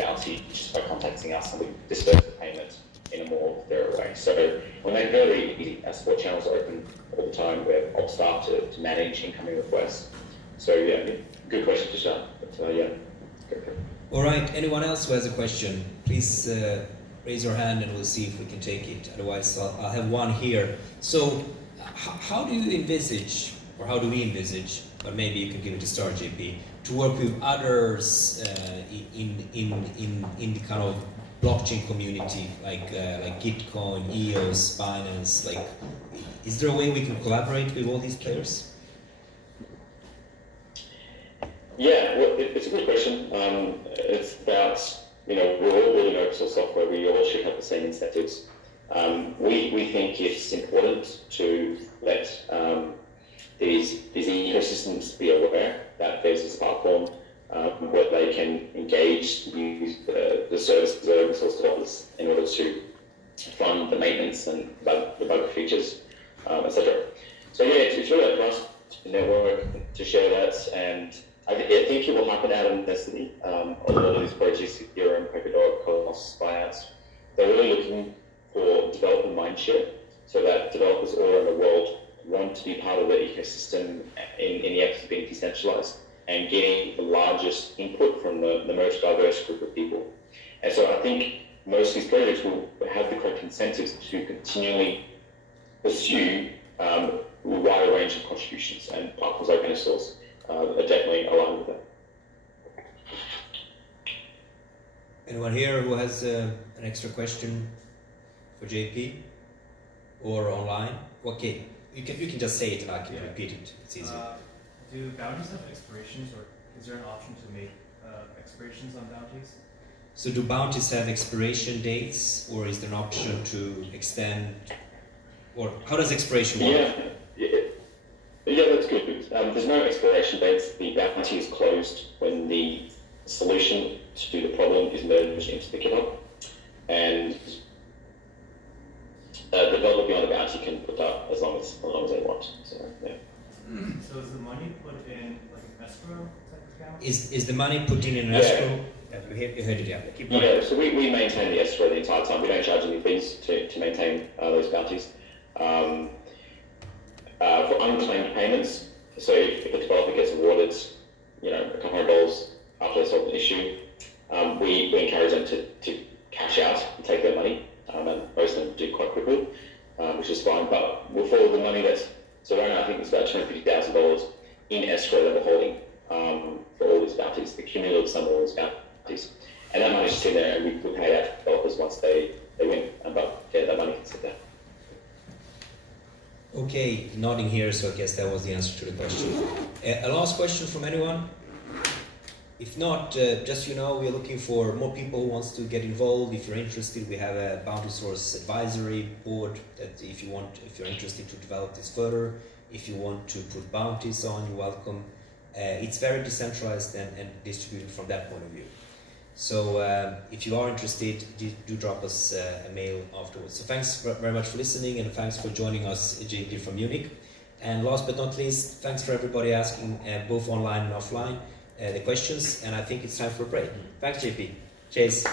bounty just by contacting us, and we disperse the payment in a more thorough way. So we make it very easy. Our support channels are open all the time. We have ops staff to manage incoming requests. So yeah, good question to start. But yeah, go. All right. Anyone else who has a question, please raise your hand and we'll see if we can take it. Otherwise, I'll have one here. So, how do you envisage, or how do we envisage? But maybe you can give it a start, JP, to work with others in the kind of blockchain community, like Gitcoin, EOS, Binance. Like, is there a way we can collaborate with all these players? Yeah, well, it's a good question. It's about, we're all building open source software. We all should have the same incentives. We think it's important to let these ecosystems be aware that there's this platform where they can engage, use the services of open source developers in order to fund the maintenance and the bug features, etc. So yeah, it's really up to us to network, to share that, and I think it will happen out of necessity. A lot of these projects, Ethereum, Polkadot, Cosmos, Binance, they're really looking for developer mindshare, so that developers all around the world want to be part of the ecosystem in the efforts of being decentralized and getting the largest input from the most diverse group of people. And so I think most of these projects will have the correct incentives to continually pursue a wider range of contributions, and platforms like open source are definitely aligned with that. Anyone here who has an extra question for JP or online? Okay, you can just say it and I can repeat it. It's easy. Do bounties have expirations, or is there an option to make expirations on bounties? So do bounties have expiration dates, or is there an option to extend, or how does expiration work? Yeah, that's good. There's no expiration dates. The bounty is closed when the solution to the problem is merged into the GitHub, and the developer beyond the bounty can put that as long as they want. So yeah. So is the money put in like an escrow type account? Is the money put in an escrow? Yeah, you heard it, yeah. Keep going. Yeah, so we maintain the escrow the entire time. We don't charge any fees to maintain those bounties. For unclaimed payments, so if a developer gets awarded, $200 after they solve an issue, we encourage them to cash out and take their money, and most of them do quite quickly, which is fine. But we'll follow the money so right now I think it's about $250,000 in escrow that we're holding for all these bounties, the cumulative sum of all these bounties. And that money's just in there, and we pay out developers once they win. But yeah, that money can sit there. Okay, nodding here, so I guess that was the answer to the question. A last question from anyone? If not, just we are looking for more people who wants to get involved. If you're interested, we have a Bounty Source advisory board that if you're interested to develop this further, if you want to put bounties on, you're welcome. It's very decentralized and distributed from that point of view. So if you are interested, do drop us a mail afterwards. So thanks very much for listening, and thanks for joining us, JP from Munich. And last but not least, thanks for everybody asking both online and offline the questions, and I think it's time for a break. Thanks, JP. Cheers.